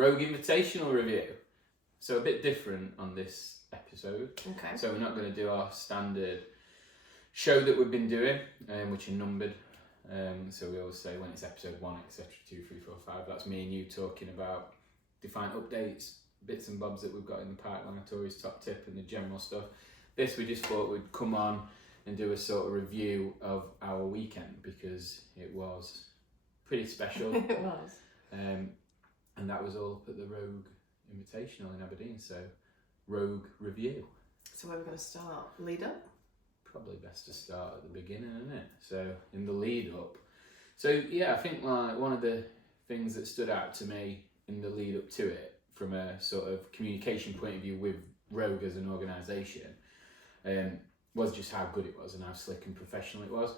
Rogue Invitational review. So a bit different on this episode. Okay. So we're not going to do our standard show that we've been doing, which are numbered. So we always say when it's episode 1, etc., 2, 3, 4, 5. That's me and you talking about Defiant updates, bits and bobs that we've got in the pipeline, Torie's top tip and the general stuff. This we just thought we'd come on and do a sort of review of our weekend because it was pretty special. It was. And that was all up at the Rogue Invitational in Aberdeen. So Rogue review. So where are we going to start? Lead up? Probably best to start at the beginning, isn't it? So in the lead up. So yeah, I think like one of the things that stood out to me in the lead up to it from a sort of communication point of view with Rogue as an organisation was just how good it was and how slick and professional it was.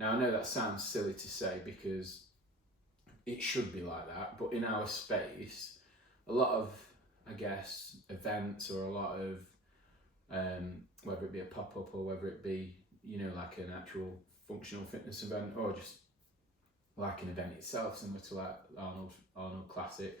Now I know that sounds silly to say because it should be like that, but in our space, a lot of, I guess, events or a lot of whether it be a pop-up or whether it be, you know, like an actual functional fitness event or just like an event itself, similar to like Arnold Classic.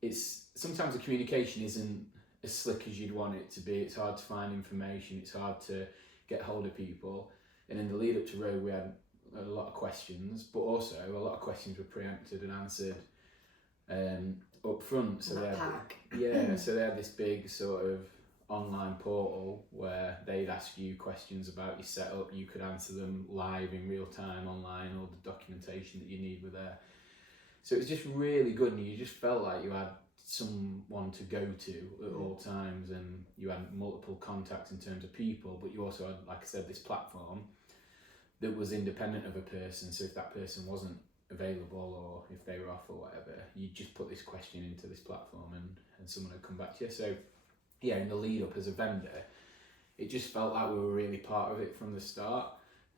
It's sometimes the communication isn't as slick as you'd want it to be. It's hard to find information. It's hard to get hold of people. And in the lead up to Rogue, we had a lot of questions, but also a lot of questions were preempted and answered up front. So so they had this big sort of online portal where they'd ask you questions about your setup. You could answer them live in real time online. All the documentation that you need were there. So it was just really good, and you just felt like you had someone to go to at all times, and you had multiple contacts in terms of people, but you also had, like I said, this platform that was independent of a person. So if that person wasn't available or if they were off or whatever, you just put this question into this platform and someone would come back to you. So yeah, in the lead up as a vendor, it just felt like we were really part of it from the start.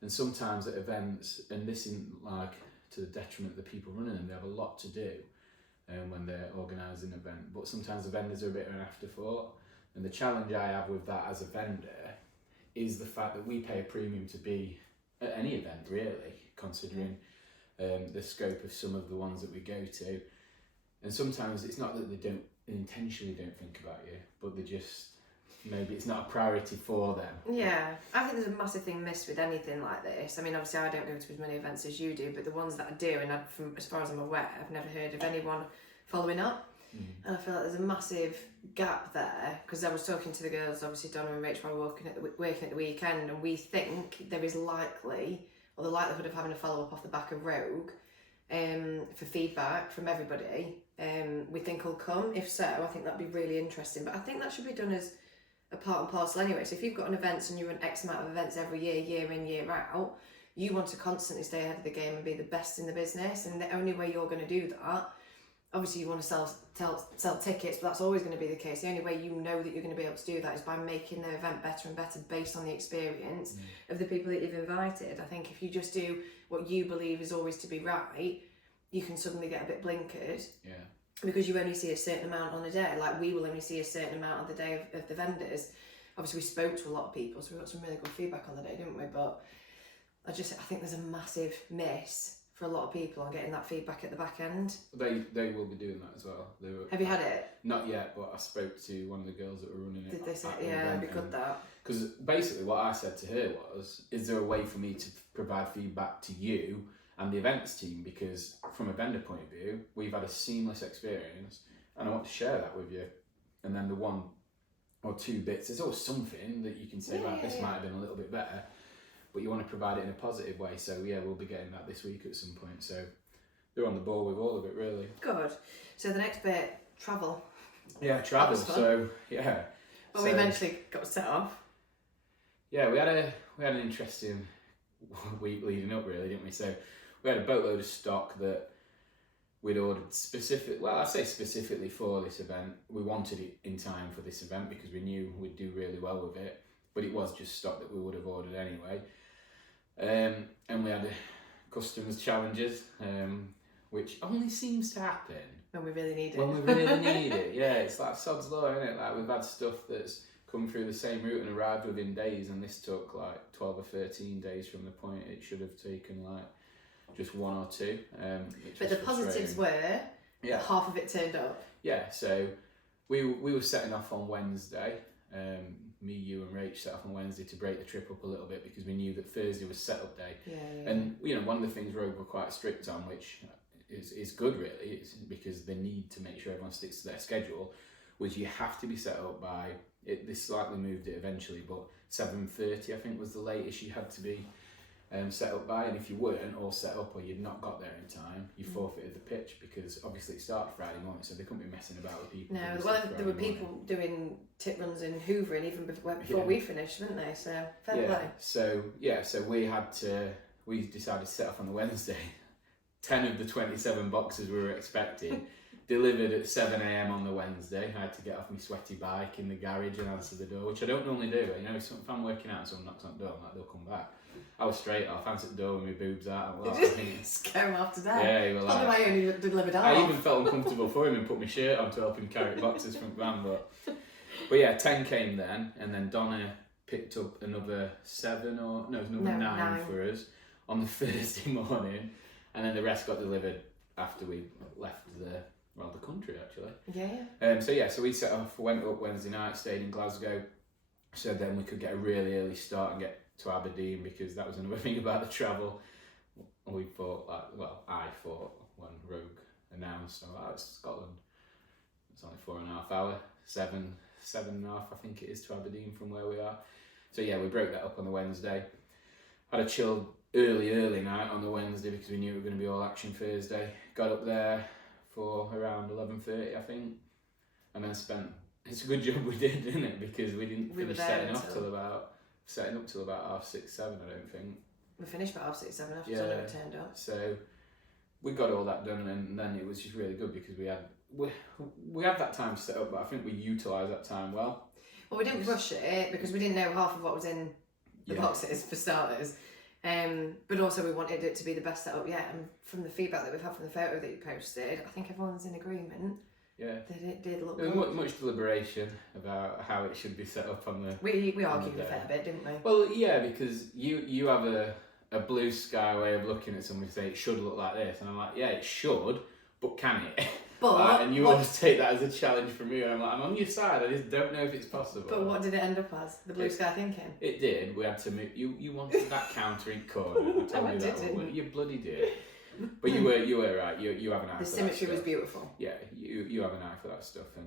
And sometimes at events, and this isn't like to the detriment of the people running them, they have a lot to do when they're organising an event, but sometimes the vendors are a bit of an afterthought. And the challenge I have with that as a vendor is the fact that we pay a premium to be at any event, really, considering the scope of some of the ones that we go to. And sometimes it's not that they intentionally don't think about you, but they just, maybe it's not a priority for them. Yeah, I think there's a massive thing missed with anything like this. I mean, obviously I don't go to as many events as you do, but the ones that I do, and from as far as I'm aware, I've never heard of anyone following up. And I feel like there's a massive gap there, because I was talking to the girls, obviously Donna and Rachel were working at the weekend, and we think there is the likelihood of having a follow-up off the back of Rogue for feedback from everybody. We think will come. If so, I think that'd be really interesting, but I think that should be done as a part and parcel anyway. So if you've got an event and you run X amount of events every year in, year out, you want to constantly stay ahead of the game and be the best in the business, and the only way you're going to do that, obviously you want to sell tickets, but that's always going to be the case. The only way you know that you're going to be able to do that is by making the event better and better based on the experience of the people that you've invited. I think if you just do what you believe is always to be right, you can suddenly get a bit blinkered. Yeah. Because you only see a certain amount on a day. Like, we will only see a certain amount on the day of the vendors. Obviously we spoke to a lot of people, so we got some really good feedback on the day, didn't we? But I think there's a massive miss for a lot of people on getting that feedback at the back end. They will be doing that as well. Have you had it? Not yet, but I spoke to one of the girls that were running it. Did they say, yeah, it'd be good that? Because basically what I said to her was, is there a way for me to provide feedback to you and the events team? Because from a vendor point of view, we've had a seamless experience and I want to share that with you. And then the one or two bits, there's always something that you can say, this might have been a little bit better, but you want to provide it in a positive way. So yeah, we'll be getting that this week at some point. So they're on the ball with all of it, really. Good. So the next bit, travel. Yeah, travel. So yeah. Well, we eventually got set off. Yeah, we had an interesting week leading up, really, didn't we? So we had a boatload of stock that we'd ordered specifically for this event. We wanted it in time for this event because we knew we'd do really well with it, but it was just stock that we would have ordered anyway. And we had customers' challenges, which only seems to happen when we really need it. When we really need it, yeah. It's like sod's law, isn't it? Like, we've had stuff that's come through the same route and arrived within days, and this took like 12 or 13 days from the point it should have taken like just 1 or 2. But the positives were Yeah. Half of it turned up. Yeah, so we were setting off on Wednesday. Me, you and Rach set off on Wednesday to break the trip up a little bit because we knew that Thursday was set-up day. Yeah. And, you know, one of the things Rogue were quite strict on, which is good really, it's because they need to make sure everyone sticks to their schedule, was you have to be set up by, they slightly moved it eventually, but 7:30 I think was the latest you had to be set up by, and if you weren't all set up or you'd not got there in time, you forfeited the pitch, because obviously it started Friday morning, so they couldn't be messing about with people. No, well, there were people doing tip runs in Hoovering even before we finished, weren't they? So fair play. So we decided to set off on the Wednesday. 10 of the 27 boxes we were expecting delivered at 7 a.m. on the Wednesday. I had to get off my sweaty bike in the garage and answer the door, which I don't normally do. You know, if I'm working out and someone knocks on the door, I'm like, they'll come back. I was straight off, answered the door with my boobs out. And Did you scare him off to death? Yeah, he was like, I only delivered half. I even felt uncomfortable for him and put my shirt on to help him carry boxes from the van. But yeah, 10 came then, and then Donna picked up another 9 for us on the Thursday morning, and then the rest got delivered after we left the country actually. Yeah. So we set off, went up Wednesday night, stayed in Glasgow, so then we could get a really early start and get to Aberdeen, because that was another thing about the travel. We thought, I thought when Rogue announced, it's Scotland. It's only 4.5 hours, 7.5 I think it is to Aberdeen from where we are. So yeah, we broke that up on the Wednesday. Had a chilled early night on the Wednesday because we knew it was going to be all action Thursday. Got up there for around 11:30 I think, and then it's a good job we did, didn't it? Because we didn't finish setting up till about 6:30, 7 I don't think. We finished about 6:30 after it turned up. So we got all that done, and then it was just really good because we had that time set up, but I think we utilised that time well. Well, we didn't rush it because we didn't know half of what was in the boxes for starters. But also we wanted it to be the best setup yet, and from the feedback that we've had from the photo that you posted, I think everyone's in agreement. Yeah. That it did look there good. was much deliberation about how it should be set up on the. We argued a fair bit, didn't we? Well, yeah, because you have a blue sky way of looking at something and say it should look like this, and I'm like, yeah, it should, but can it? But and you always take that as a challenge from me, and I'm like, I'm on your side, I just don't know if it's possible. But what did it end up as? The blue sky thinking? It did. We had to move. You wanted that counter in corner. I didn't. You bloody did. But you were right. You have an eye. The for symmetry that was stuff. beautiful. Yeah, you have an eye for that stuff,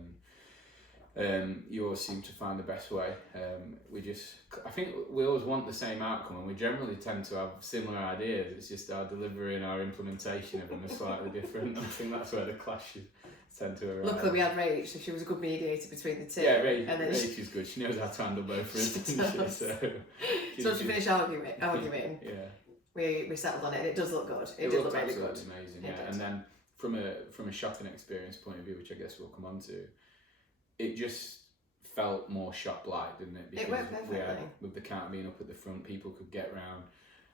and you always seem to find the best way. I think we always want the same outcome, and we generally tend to have similar ideas. It's just our delivery and our implementation of them are slightly different. I think that's where the clashes tend to arise. Luckily, we had Rach, so she was a good mediator between the two. Yeah, Rach is good. She knows how to handle both of us, doesn't she? So once we finished arguing, yeah. We settled on it, and it does look good. It did look really good. Amazing, yeah. And then from a shopping experience point of view, which I guess we'll come on to, it just felt more shop-like, didn't it? Because it worked perfectly. With the counter being up at the front, people could get round,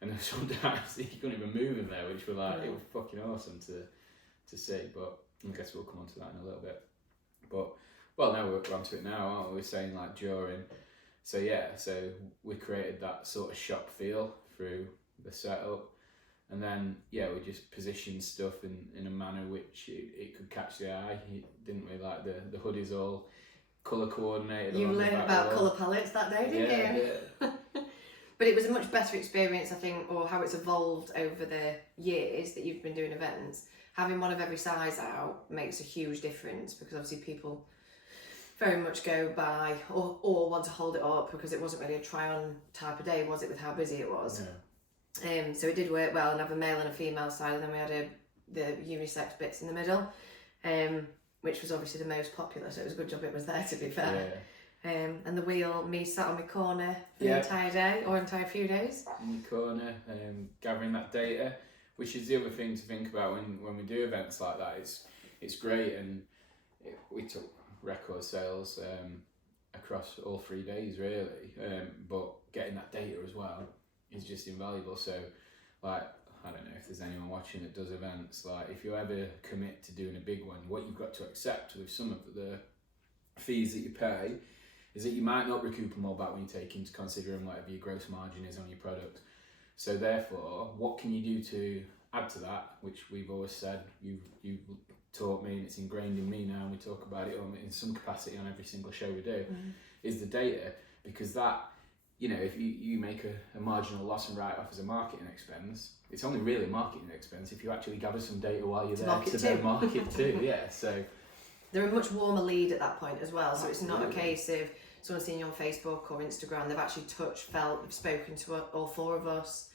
and then sometimes you couldn't even move in there, which were like, it was fucking awesome to see. But I guess we'll come on to that in a little bit. But well, now we're on to it now, aren't we? We're saying like during. So we created that sort of shop feel through the setup, and then we just positioned stuff in a manner which it could catch the eye, didn't we? Like the hoodies all colour coordinated. You learned about colour palettes that day, didn't you? Yeah. But it was a much better experience, I think, or how it's evolved over the years that you've been doing events. Having one of every size out makes a huge difference, because obviously people very much go by or want to hold it up, because it wasn't really a try-on type of day, was it, with how busy it was? Yeah. So it did work well, and have a male and a female side, and then we had the unisex bits in the middle, which was obviously the most popular, so it was a good job it was there, to be fair. Yeah. And the wheel, me sat on my corner the entire day, or entire few days. In the corner, gathering that data, which is the other thing to think about when we do events like that. It's great, and we took record sales across all 3 days really, but getting that data as well is just invaluable. So like, I don't know if there's anyone watching that does events, like if you ever commit to doing a big one, what you've got to accept with some of the fees that you pay is that you might not recoup them all back when you take into consideration whatever your gross margin is on your product. So therefore, what can you do to add to that, which we've always said, you taught me, and it's ingrained in me now, and we talk about it in some capacity on every single show we do, is the data. Because that, you know, if you make a marginal loss and write off as a marketing expense, it's only really a marketing expense if you actually gather some data while you're there to then market too. Yeah, so they're a much warmer lead at that point as well. So Absolutely. It's not a case of someone seeing you on Facebook or Instagram. They've actually touched, felt, they've spoken to all four of us,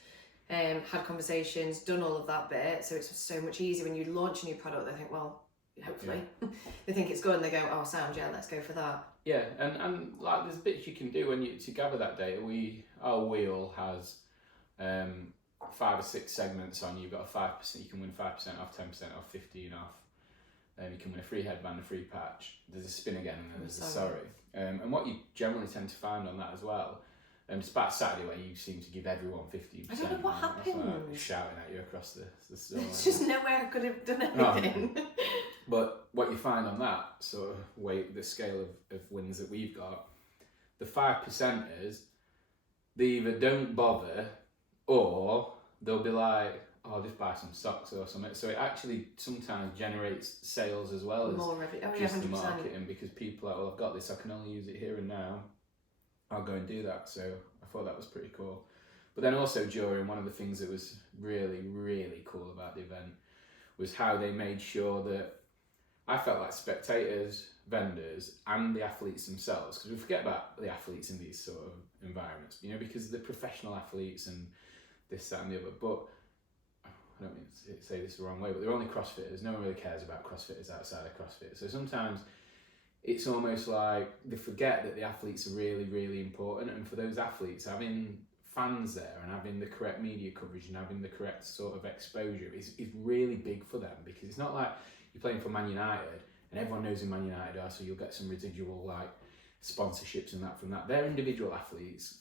had conversations, done all of that bit. So it's so much easier when you launch a new product. They think, well, hopefully, they think it's good, and they go, oh, sound, yeah, let's go for that. Yeah, and like there's bits you can do when you to gather that data. Our wheel has 5 or 6 segments on. You've got a 5%. You can win 5% off, 10% off, 15 off. You can win a free headband, a free patch. There's a spin again, and then there's a sorry. And what you generally tend to find on that as well, despite Saturday where you seem to give everyone 15%. I don't know what happened. Like shouting at you across the store. It's just no way I could have done anything. No. But what you find on that sort of weight, the scale of wins that we've got, the 5%ers, they either don't bother or they'll be like, oh, I'll just buy some socks or something. So it actually sometimes generates sales as well as just the marketing, because people are like, well, I've got this, I can only use it here and now. I'll go and do that. So I thought that was pretty cool. But then also during, one of the things that was really, really cool about the event was how they made sure that I felt like spectators, vendors, and the athletes themselves, because we forget about the athletes in these sort of environments, you know, because they're professional athletes and this, that, and the other. But I don't mean to say this the wrong way, but they're only CrossFitters. No one really cares about CrossFitters outside of CrossFit. So sometimes it's almost like they forget that the athletes are really, really important. And for those athletes, having fans there and having the correct media coverage and having the correct sort of exposure is really big for them, because it's not like you're playing for Man United and everyone knows who Man United are, so you'll get some residual like sponsorships and that from that. They're individual athletes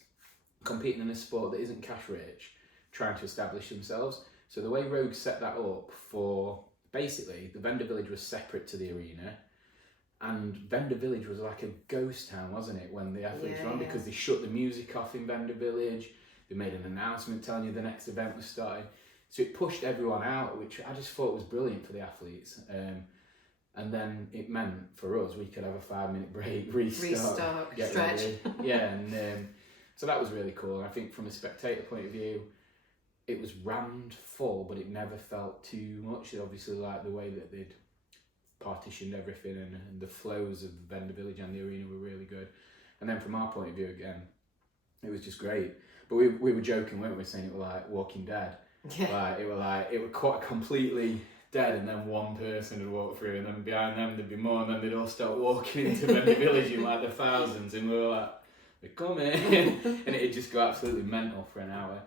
competing in a sport that isn't cash rich, trying to establish themselves. So the way Rogue set that up, for basically the vendor village was separate to the arena, and vendor village was like a ghost town, wasn't it, when the athletes were on, because they shut the music off in vendor village. They made an announcement telling you the next event was starting. So it pushed everyone out, which I just thought was brilliant for the athletes. And then it meant for us, we could have a 5-minute break, restart, get stretch. ready. Yeah, and so that was really cool. And I think from a spectator point of view, it was rammed full, but it never felt too much. It obviously liked the way that they'd partitioned everything, and the flows of the vendor village and the arena were really good. And then from our point of view again, it was just great. But we were joking, weren't we, saying it was like Walking Dead. Yeah. It was quite completely dead, and then one person would walk through, and then behind them there'd be more, and then they'd all start walking into vendor village in like the thousands, and we were like, they're coming, and it'd just go absolutely mental for an hour.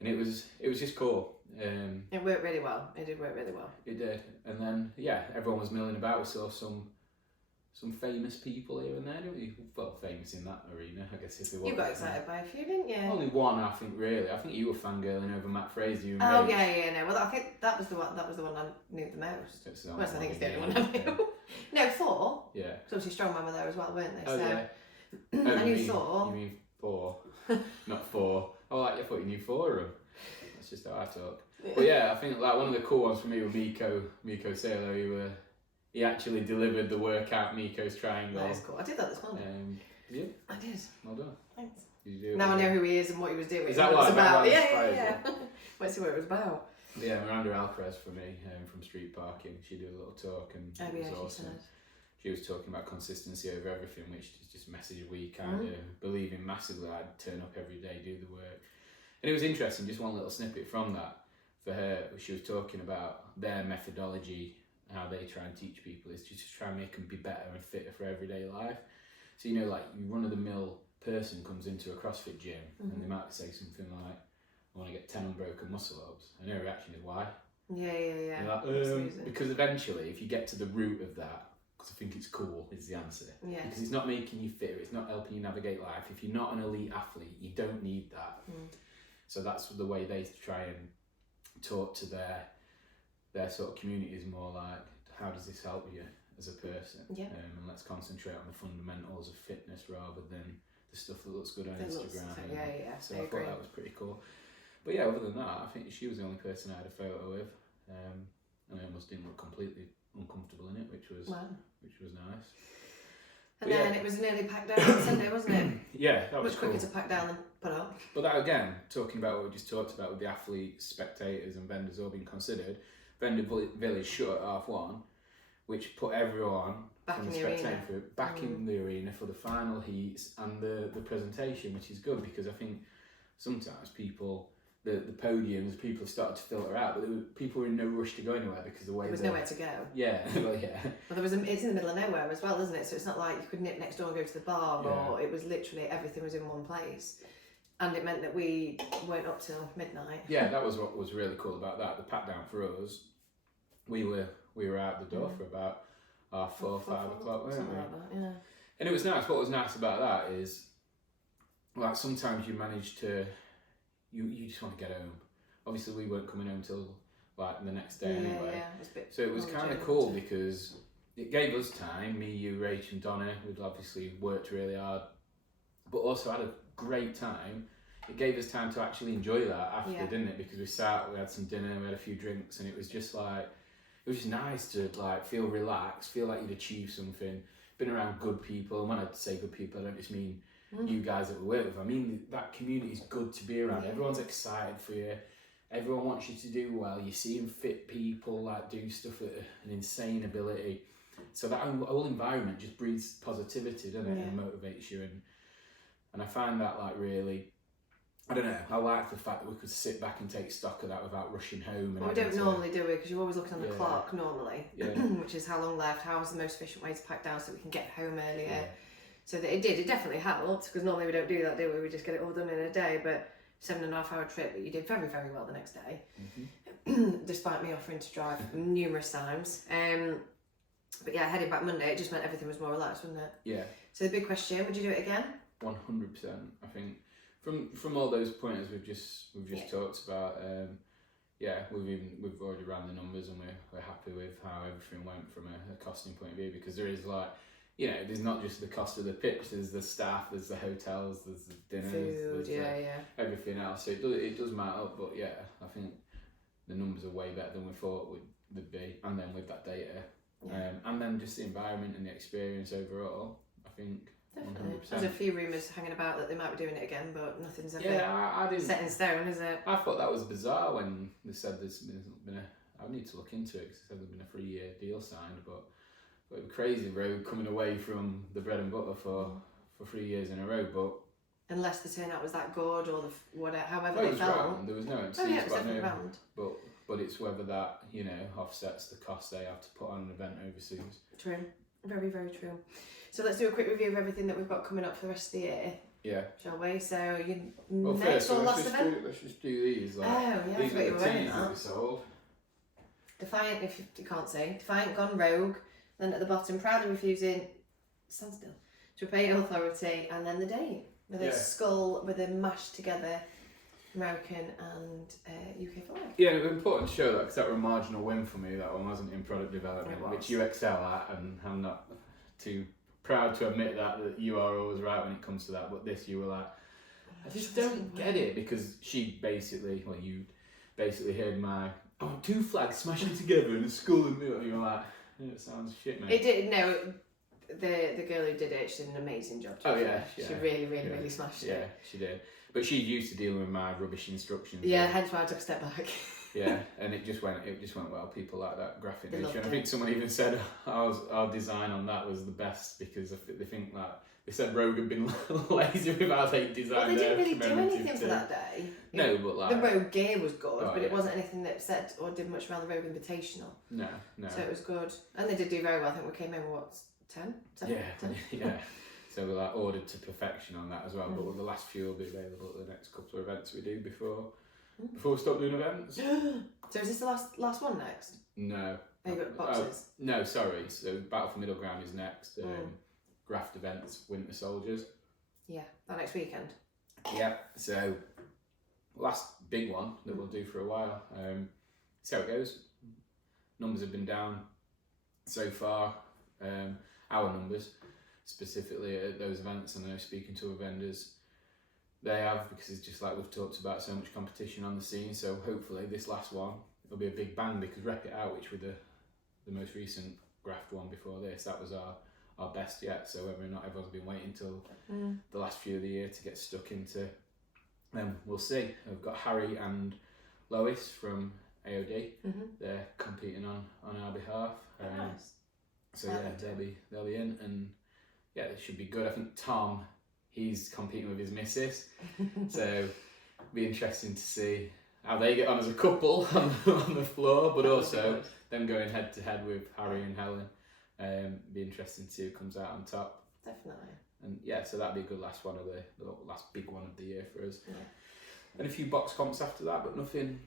And it was just cool. It worked really well. It did work really well. It did. And then, everyone was milling about. We saw some famous people here and there, didn't we? Well, famous in that arena, I guess. If they you got excited by a few, didn't you? Only one, I think, really. I think you were fangirling over Matt Fraser. You no. Well, I think that was the one I knew the most. I think it's the only one I knew. No, 4. Yeah. Because obviously Strongman were there as well, weren't they? Oh, so yeah. I knew Thor. You mean 4. Not 4. Oh, I thought you knew 4 of them. That's just how I talk. But yeah, I think like one of the cool ones for me was Miko Sailor, he actually delivered the workout Miko's triangle. That is cool. I did that this morning. Yeah. I did. Well done. Thanks. Did you do now I know who he is and what he was doing. Is that what it was about? Yeah. Let's see what it was about. Yeah, Miranda Alcaraz for me, from Street Parking. She did a little talk, and it was awesome. She was talking about consistency over everything, which is just a message we kind of believe in massively. I'd turn up every day, do the work. And it was interesting, just one little snippet from that. For her, she was talking about their methodology, how they try and teach people, is just to try and make them be better and fitter for everyday life. So, you know, like, you run-of-the-mill person comes into a CrossFit gym and they might say something like, I want to get 10 unbroken muscle ups. And her reaction is, why? Yeah. Like, because eventually, if you get to the root of that, because I think it's cool, is the answer. Yeah. Because it's not making you fitter, it's not helping you navigate life. If you're not an elite athlete, you don't need that. So that's the way they try and talk to their sort of community, is more like, how does this help you as a person? And let's concentrate on the fundamentals of fitness rather than the stuff that looks good on Instagram. So I thought that was pretty cool. But yeah, other than that, I think she was the only person I had a photo with. and I almost didn't look completely uncomfortable in it, which was nice. And then it was nearly packed down on Sunday, wasn't it? Yeah, that was much quicker to pack down than put up. But that again, talking about what we just talked about with the athletes, spectators, and vendors all being considered, Vendor Village shut at 1:30, which put everyone back from in the the spectator arena. group back in the arena for the final heats and the presentation, which is good because I think sometimes people. The podiums, people have started to filter out, but people were in no rush to go anywhere because the way there was nowhere to go. Yeah, well, yeah. Well, it's in the middle of nowhere as well, isn't it? So it's not like you could nip next door and go to the bar, or it was literally everything was in one place, and it meant that we weren't up till midnight. Yeah, that was what was really cool about that. The pat down for us, we were out the door for about 4:30, 5 o'clock, weren't we? Like that, yeah. And it was nice. What was nice about that is, like, sometimes you manage to. You just want to get home. Obviously, we weren't coming home till like the next day anyway. Yeah, so it was kind of cool because it gave us time. Me, you, Rach, and Donna. We'd obviously worked really hard, but also had a great time. It gave us time to actually enjoy that after, didn't it? Because we sat, we had some dinner, we had a few drinks, and it was just like it was just nice to like feel relaxed, feel like you'd achieved something. Been around good people, and when I say good people, I don't just mean you guys that we work with. I mean, that community is good to be around. Everyone's excited for you. Everyone wants you to do well. You're seeing fit people like do stuff at an insane ability. So that whole environment just breeds positivity, doesn't it? And motivates you. And I find that like really, I don't know, I like the fact that we could sit back and take stock of that without rushing home. Well, we don't normally do it because you're always looking on the clock normally, which is how long left, how's the most efficient way to pack down so we can get home earlier. Yeah. So that it definitely helped because normally we don't do that, do we? We just get it all done in a day. But 7.5 hour trip that you did very, very well the next day, despite me offering to drive numerous times. But yeah, heading back Monday, it just meant everything was more relaxed, wasn't it? Yeah. So the big question: would you do it again? 100%. I think from all those pointers we've just talked about. We've already ran the numbers and we're happy with how everything went from a costing point of view because there is like. You know, there's not just the cost of the pitch, there's the staff, there's the hotels, there's the dinners, food, there's everything else. So it does matter up, but yeah, I think the numbers are way better than we thought would be. And then with that data, and then just the environment and the experience overall, I think definitely. 100%. There's a few rumours hanging about that they might be doing it again, but nothing's ever I didn't, set in stone, is it? I thought that was bizarre when they said there's been I need to look into it because they said there's been a 3-year deal signed, but it was crazy, Rogue coming away from the bread and butter for 3 years in a row, but unless the turnout was that good or however they felt. Round. There was no MCs, it was definitely round. But it's whether that offsets the cost they have to put on an event overseas. True, very, very true. So let's do a quick review of everything that we've got coming up for the rest of the year. Yeah. Shall we? So next or last event? Let's just do these. Like, I forgot you were wearing that. We sold. Defiant, if you can't see, Defiant gone rogue. Then at the bottom, proudly refusing, stand still, to obey authority, and then the date with a skull with a mashed together American and UK flag. Yeah, it was important to show that because that was a marginal win for me. That one wasn't in product development, which you excel at, and I'm not too proud to admit that you are always right when it comes to that. But this, you were like, I just don't get it because you basically heard my 2 flags smashing together and a skull and you were like. It sounds shit, mate. It did. No, the girl who did it, she did an amazing job. She really smashed it. Yeah, she did. But she's used to dealing with my rubbish instructions. Yeah, hence why I took a step back. Yeah, and it just went well. People like that graphic nature. And I think someone even said our design on that was the best because they think that they said Rogue had been lazy with our design. Well, they didn't really do anything for that day. No, but like the Rogue gear was good, but it wasn't anything that said or did much around the Rogue Invitational. No. So it was good, and they did do very well. I think we came in 10? 7? Yeah. So we're like ordered to perfection on that as well. But the last few will be available at the next couple of events we do before we stop doing events. So is this the last one next? No. Oh, you got boxes? No, sorry. So Battle for Middle Ground is next. Graft events, Winter Soldiers. Yeah, that next weekend. Yeah. So last big one that we'll do for a while. See how it goes. Numbers have been down so far. Our numbers, specifically at those events, and I know speaking to our vendors, they have, because it's just like we've talked about, so much competition on the scene. So hopefully this last one there'll be a big bang, because Rep It Out, which were the most recent graft one before this, that was our best yet. So whether or not everyone's been waiting till the last few of the year to get stuck into them, we'll see. We've got Harry and Lois from AOD. They're competing on our behalf. Nice. So yeah, they'll be in, and yeah, it should be good. I think Tom, he's competing with his missus, so it'll be interesting to see how they get on as a couple on the floor, but also them going head to head with Harry and Helen. Be interesting to see who comes out on top. Definitely. And yeah, so that'd be a good last one of the last big one of the year for us. Yeah. And a few box comps after that, but nothing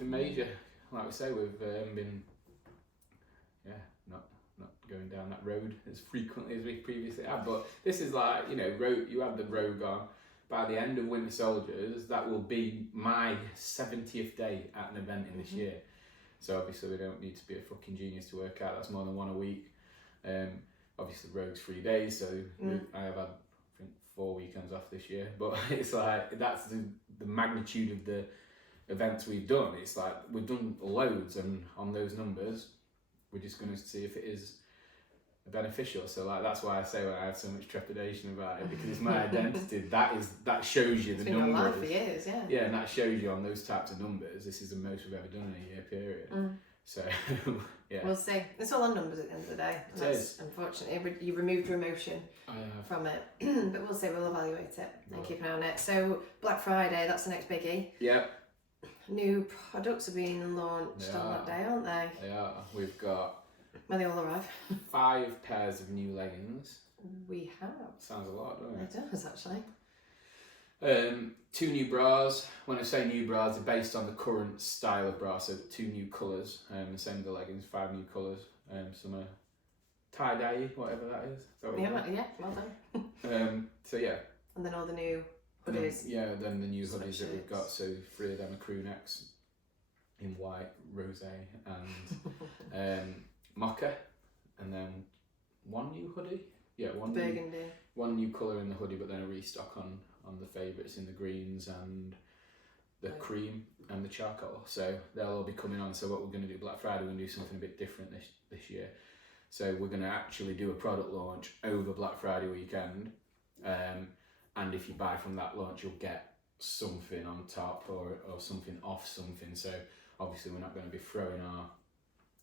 major. Like we say, we've been not going down that road as frequently as we previously have. But this is like, you know, you had the Rogue on. By the end of Winter Soldiers, that will be my 70th day at an event in this year. So obviously we don't need to be a fucking genius to work out that's more than one a week. Obviously Rogue's 3 days, so I have had, I think, 4 weekends off this year. But it's like, that's the magnitude of the events we've done. It's like we've done loads, and on those numbers we're just going to see if it is beneficial. So like, that's why I say when I have so much trepidation about it, because it's my identity. That shows you the numbers. It's been your life for years, yeah. Yeah, and that shows you on those types of numbers, this is the most we've ever done in a year period. So yeah, we'll see. It's all on numbers at the end of the day. It is. Unfortunately, you removed your emotion from it, but we'll see. We'll evaluate it and keep an eye on it. So Black Friday, that's the next biggie. Yep. New products are being launched on that day, aren't they? They are. We've got when they all arrive. 5 pairs of new leggings. We have. Sounds a lot, doesn't it? It does, actually. 2 new bras. When I say new bras, they're based on the current style of bra, so 2 new colours. The same with the leggings, 5 new colours. Some are tie-dye, whatever that is. Well done. So yeah. And then all the new hoodies. Then the new hoodies that we've got. So 3 of them are crew necks in white, rosé, and mocha, and then 1 new hoodie. Yeah, burgundy. One new colour in the hoodie, but then a restock on the favourites in the greens and the cream and the charcoal. So they'll all be coming on. So what we're going to do Black Friday, we're going to do something a bit different this year. So we're going to actually do a product launch over Black Friday weekend. And if you buy from that launch, you'll get something on top or something off something. So obviously we're not going to be throwing our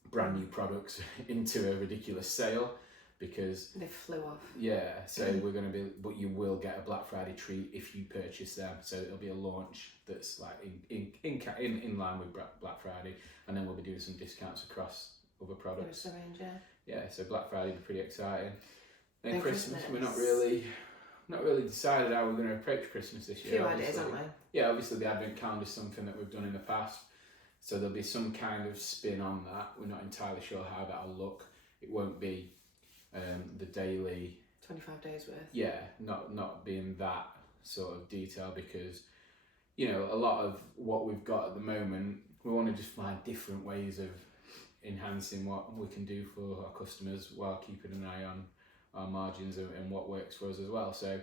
brand new products into a ridiculous sale, because they flew off. Yeah, so we're going to be, but you will get a Black Friday treat if you purchase them. So it'll be a launch that's like in line with Black Friday, and then we'll be doing some discounts across other products. Yeah, so Black Friday will be pretty exciting. Then Christmas, we're not really decided how we're going to approach Christmas this year. Few ideas, aren't we? Yeah, obviously the Advent calendar is something that we've done in the past, so there'll be some kind of spin on that. We're not entirely sure how that'll look. It won't be the daily 25 days worth. Yeah, not being that sort of detail, because you know, a lot of what we've got at the moment, we want to just find different ways of enhancing what we can do for our customers while keeping an eye on our margins and what works for us as well. So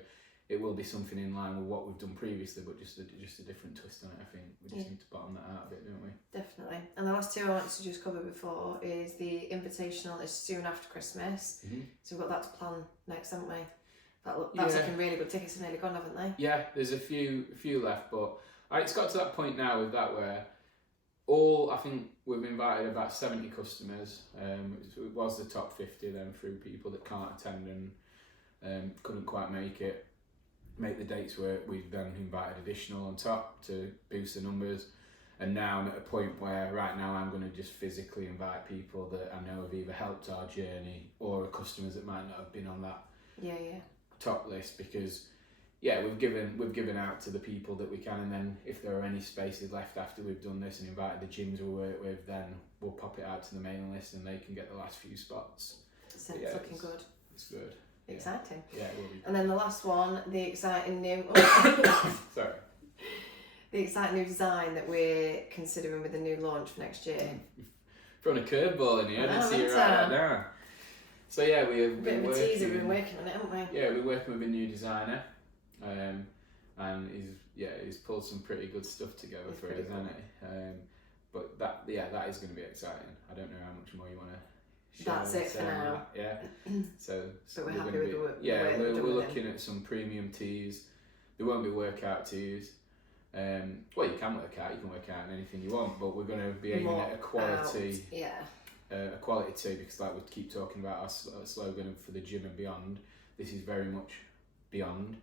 it will be something in line with what we've done previously, but just a different twist on it. I think we just need to bottom that out a bit, don't we? Definitely. And the last 2 I wanted to just cover before is the Invitational is soon after Christmas. So we've got that to plan next, haven't we? That's looking really good. Tickets have nearly gone, haven't they? Yeah, there's a few left, but it's got to that point now with that where I think we've invited about 70 customers. It was the top 50 then through people that can't attend and couldn't quite make the dates work. We've then invited additional on top to boost the numbers, and now I'm at a point where right now I'm going to just physically invite people that I know have either helped our journey or are customers that might not have been on that top list, because we've given out to the people that we can, and then if there are any spaces left after we've done this and invited the gyms we work with, then we'll pop it out to the mailing list and they can get the last few spots. So it's looking good. It's good. Exciting. Yeah, it will be. And then the last one, the exciting new sorry. The exciting new design that we're considering with the new launch for next year. Throwing a curveball in here, I didn't see you right now. So yeah, we've been bit of a teaser, we've been working on it, haven't we? Yeah, we're working with a new designer. And he's pulled some pretty good stuff together for us, hasn't he? But yeah, that is going to be exciting. I don't know how much more you want to share. That's it for now. Yeah. So But we're we're happy gonna with be, the work. yeah, the way we're we've done with looking at some premium tees. There won't be workout tees. Well, you can work out. You can work out in anything you want, but we're going to be aiming at a quality. A quality tee, because like we keep talking about our slogan for the gym and beyond. This is very much beyond.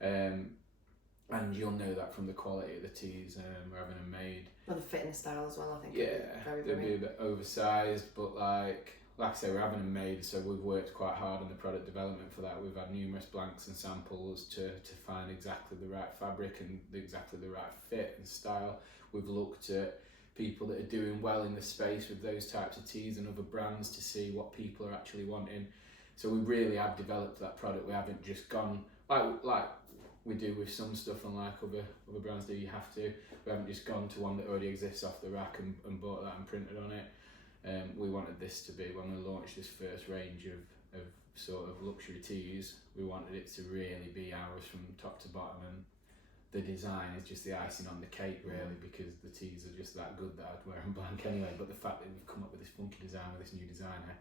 And you'll know that from the quality of the tees we're having them made. Well, the fit and the style as well, I think. Yeah, they'll be a bit oversized, but like I say, we're having them made, so we've worked quite hard on the product development for that. We've had numerous blanks and samples to find exactly the right fabric and exactly the right fit and style. We've looked at people that are doing well in the space with those types of tees and other brands to see what people are actually wanting. So we really have developed that product. We haven't just gone like we do with some stuff, unlike other brands do. You have to. We haven't just gone to one that already exists off the rack and bought that and printed on it. We wanted this to be, when we launched this first range of sort of luxury tees, we wanted it to really be ours from top to bottom, and the design is just the icing on the cake really, because the tees are just that good that I'd wear them blank anyway, but the fact that we've come up with this funky design with this new designer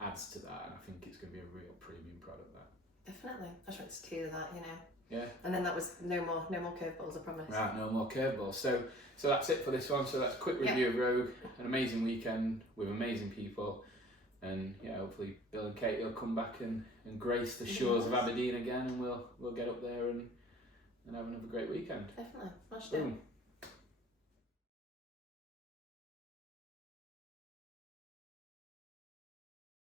adds to that, and I think it's going to be a real premium product. That definitely. I just want to clear that, you know. Yeah. And then that was no more curveballs, I promise. Right, no more curveballs. So that's it for this one. So that's a quick review of Rogue. An amazing weekend with amazing people, and yeah, hopefully Bill and Kate will come back and grace the shores of Aberdeen again, and we'll get up there and have another great weekend. Definitely. Smashed Boom. it.